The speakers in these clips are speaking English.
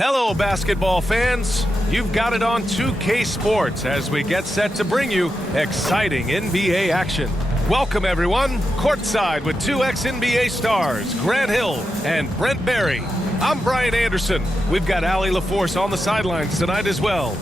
Hello, basketball fans. You've got it on 2K Sports as we get set to bring you exciting NBA action. Welcome, everyone. Courtside with two ex-NBA stars, Grant Hill and Brent Barry. I'm Brian Anderson. We've got Allie LaForce on the sidelines tonight as well.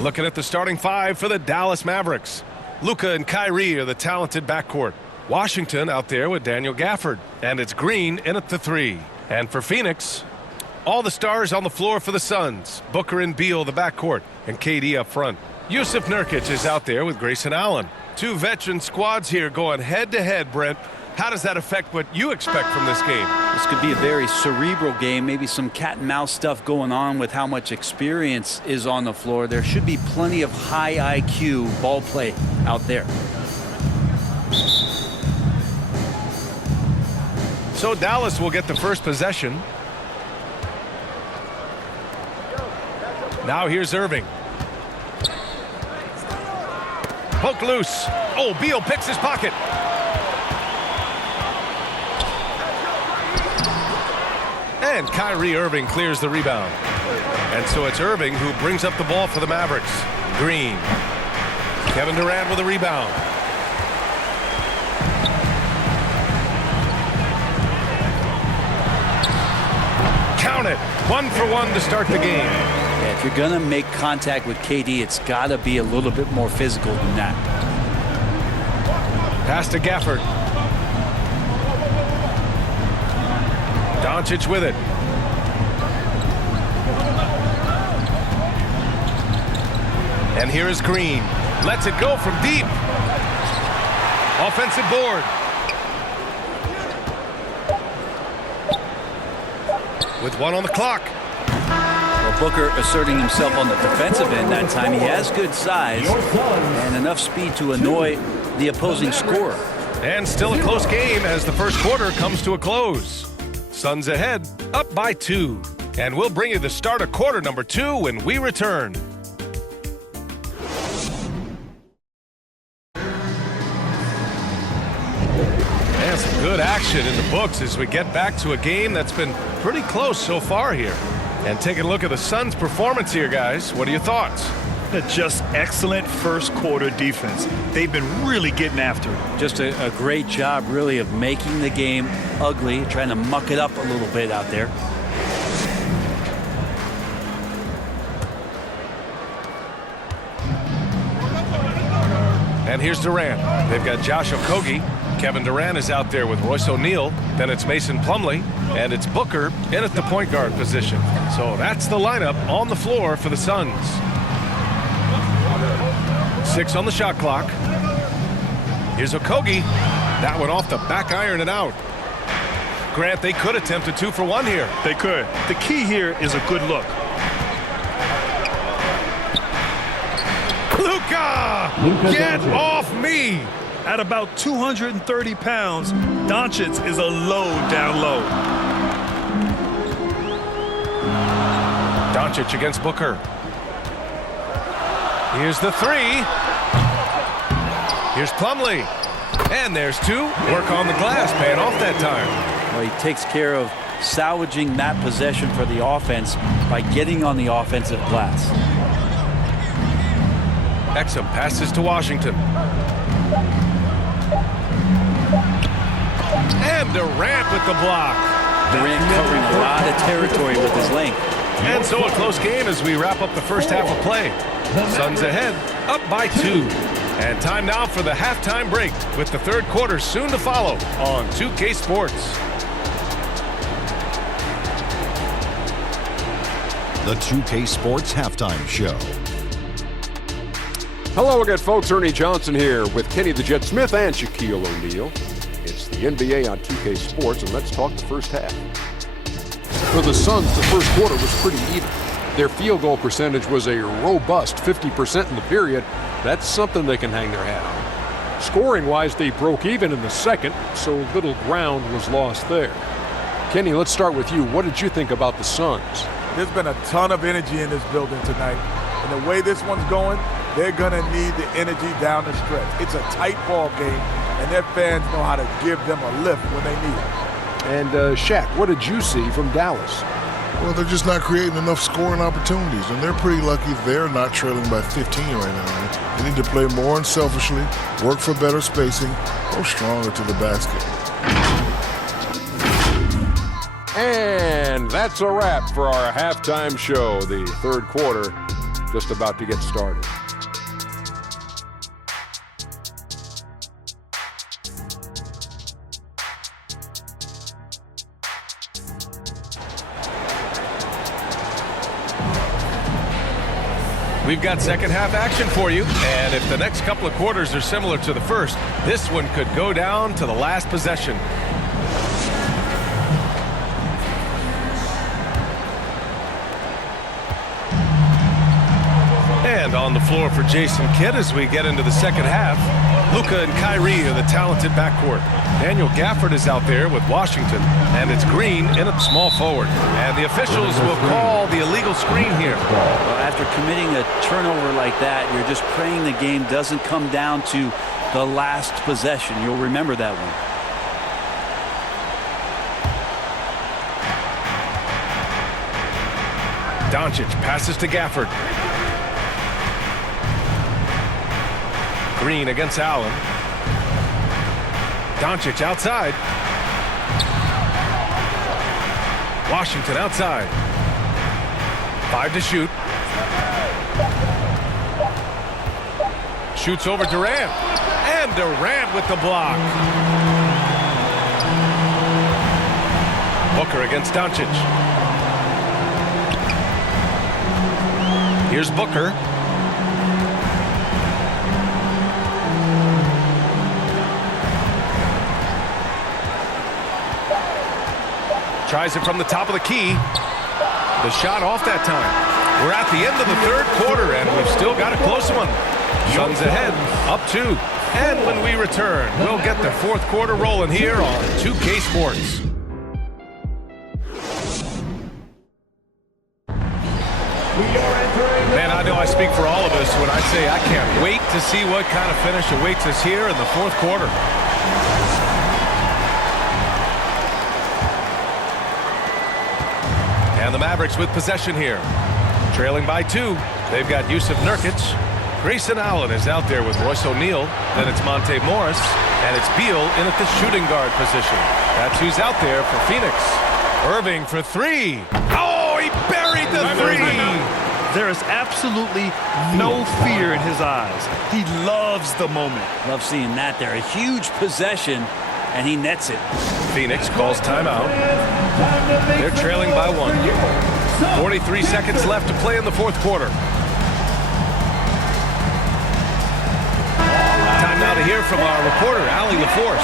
Looking at the starting five for the Dallas Mavericks. Luka and Kyrie are the talented backcourt. Washington out there with Daniel Gafford. And it's Green in at the three. And for Phoenix, all the stars on the floor for the Suns. Booker and Beal, the backcourt, and KD up front. Yusuf Nurkic is out there with Grayson Allen. Two veteran squads here going head-to-head, Brent. How does that affect what you expect from this game? This could be a very cerebral game, maybe some cat-and-mouse stuff going on with how much experience is on the floor. There should be plenty of high IQ ball play out there. So Dallas will get the first possession. Now here's Irving. Poke loose. Oh, Beal picks his pocket. And Kyrie Irving clears the rebound. And so it's Irving who brings up the ball for the Mavericks. Green. Kevin Durant with a rebound. Count it. 1 for 1 to start the game. Yeah, if you're going to make contact with KD, it's got to be a little bit more physical than that. Pass to Gafford. Doncic with it. And here is Green. Lets it go from deep. Offensive board. With 1 on the clock. Well, Booker asserting himself on the defensive end that time. He has good size and enough speed to annoy the opposing scorer. And still a close game as the first quarter comes to a close. Suns ahead, up by 2. And we'll bring you the start of quarter number 2 when we return. And some good action in the books as we get back to a game that's been pretty close so far here. And taking a look at the Suns' performance here, guys. What are your thoughts? Just excellent first quarter defense. They've been really getting after it. Just a great job, really, of making the game ugly, trying to muck it up a little bit out there. And here's Durant. They've got Josh Okogie. Kevin Durant is out there with Royce O'Neal. Then it's Mason Plumlee. And it's Booker in at the point guard position. So that's the lineup on the floor for the Suns. 6 on the shot clock. Here's Okogie. That one off the back iron and out. Grant, they could attempt a 2 for 1 here. They could. The key here is a good look. Luka! Get off me! At about 230 pounds, Doncic is a load down low. Doncic against Booker. Here's the 3. Here's Plumlee. And there's 2. Work on the glass, paying off that time. Well, he takes care of salvaging that possession for the offense by getting on the offensive glass. Exum passes to Washington. And Durant with the block. Durant covering a lot of territory with his length. And so a close game as we wrap up the first half of play. Suns ahead, up by 2. And time now for the halftime break with the third quarter soon to follow on 2K Sports. The 2K Sports Halftime Show. Hello again, folks. Ernie Johnson here with Kenny the Jet Smith and Shaquille O'Neal. It's the NBA on 2K Sports, and let's talk the first half. For the Suns, the first quarter was pretty even. Their field goal percentage was a robust 50% in the period. That's something they can hang their hat on. Scoring-wise, they broke even in the second, so little ground was lost there. Kenny, let's start with you. What did you think about the Suns? There's been a ton of energy in this building tonight. And the way this one's going, they're going to need the energy down the stretch. It's a tight ball game, and their fans know how to give them a lift when they need it. And Shaq, what did you see from Dallas? Well, they're just not creating enough scoring opportunities, and they're pretty lucky they're not trailing by 15 right now. They need to play more unselfishly, work for better spacing, go stronger to the basket. And that's a wrap for our halftime show. The third quarter just about to get started. We've got second half action for you, and if the next couple of quarters are similar to the first, this one could go down to the last possession. And on the floor for Jason Kidd as we get into the second half, Luka and Kyrie are the talented backcourt. Daniel Gafford is out there with Washington, and it's Green in at small forward. And the officials will call the illegal screen here. Well, after committing a turnover like that, you're just praying the game doesn't come down to the last possession. You'll remember that one. Doncic passes to Gafford. Green against Allen. Doncic outside. Washington outside. 5 to shoot. Shoots over Durant. And Durant with the block. Booker against Doncic. Here's Booker. Tries it from the top of the key. The shot off that time. We're at the end of the third quarter, and we've still got a close one. Suns ahead, up 2. And when we return, we'll get the fourth quarter rolling here on 2K Sports. Man, I know I speak for all of us when I say I can't wait to see what kind of finish awaits us here in the fourth quarter. And the Mavericks with possession here. Trailing by 2. They've got Yusuf Nurkic. Grayson Allen is out there with Royce O'Neal. Then it's Monte Morris. And it's Beal in at the shooting guard position. That's who's out there for Phoenix. Irving for 3. Oh, he buried the 3. There is absolutely no fear in his eyes. He loves the moment. Love seeing that there. A huge possession, and he nets it. Phoenix calls timeout. They're trailing by 1. 43 seconds left to play in the fourth quarter. Time now to hear from our reporter, Allie LaForce.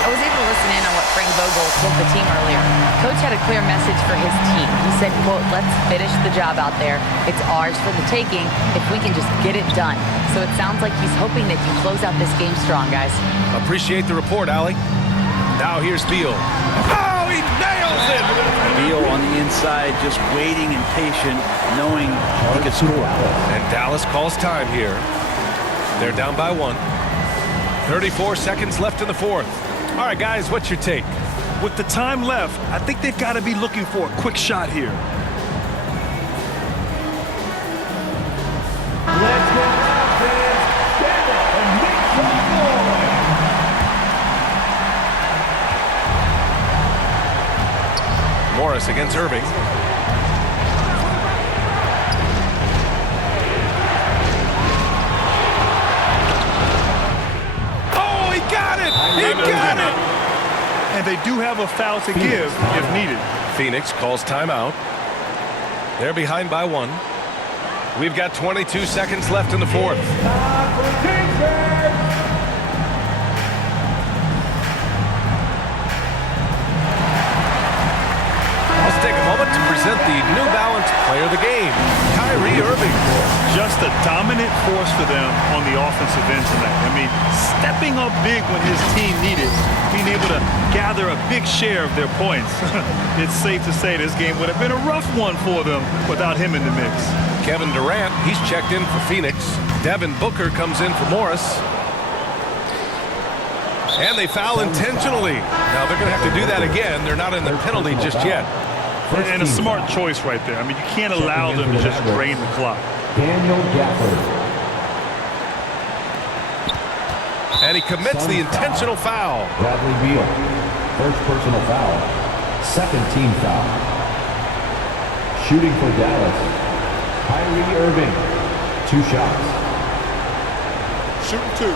I was able to listen in on what Frank Vogel told the team earlier. Coach had a clear message for his team. He said, quote, "Let's finish the job out there. It's ours for the taking if we can just get it done." So it sounds like he's hoping that you close out this game strong, guys. Appreciate the report, Allie. Now here's Beal. Oh, he nails it! Beal on the inside, just waiting and patient, knowing he could score. And Dallas calls time here. They're down by 1. 34 seconds left in the fourth. All right, guys, what's your take? With the time left, I think they've got to be looking for a quick shot here. Let's go offense. Stand up and make some noise. Morris against Irving. Oh, he got it! He got it! And they do have a foul to give if needed. Phoenix calls timeout. They're behind by 1. We've got 22 seconds left in the fourth. Let's take a moment to present the New Balance Player of the Game, Kyrie Irving. Just a dominant force for them on the offensive end tonight. I mean, stepping up big when his team needed, being able to gather a big share of their points. It's safe to say this game would have been a rough one for them without him in the mix. Kevin Durant, he's checked in for Phoenix. Devin Booker comes in for Morris. And they foul intentionally. Now they're going to have to do that again. They're not in the penalty just yet. And a smart choice right there. I mean, you can't allow them to just drain the clock. And he commits the intentional foul. Bradley Beal, first personal foul, second team foul. Shooting for Dallas, Kyrie Irving, 2 shots. Shooting 2.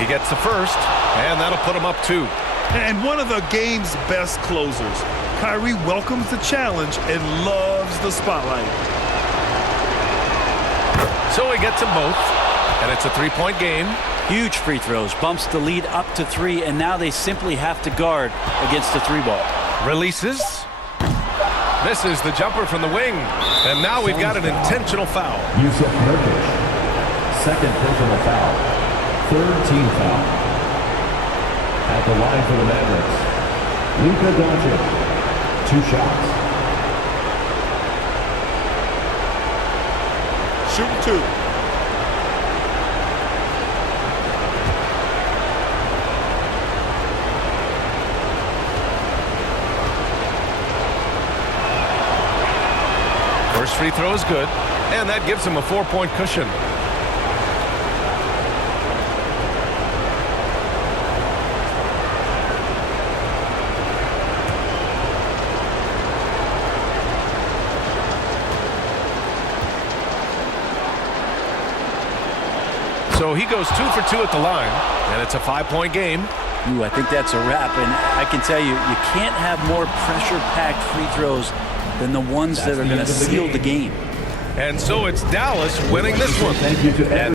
He gets the first, and that'll put him up 2. And one of the game's best closers. Kyrie welcomes the challenge and loves the spotlight. So he gets them both, and it's a 3-point game. Huge free throws, bumps the lead up to 3, and now they simply have to guard against the 3-ball. Releases. Misses the jumper from the wing. And now we've got an intentional foul. Yusuf Nurkic, second personal foul, third team foul. At the line for the Mavericks, Luka Doncic, 2 shots. Shooting 2. First free throw is good, and that gives him a 4-point cushion. So he goes 2 for 2 at the line, and it's a 5-point game. Ooh, I think that's a wrap, and I can tell you, you can't have more pressure-packed free throws than the ones that are going to seal the game. And so it's Dallas winning this one. Thank you to everyone.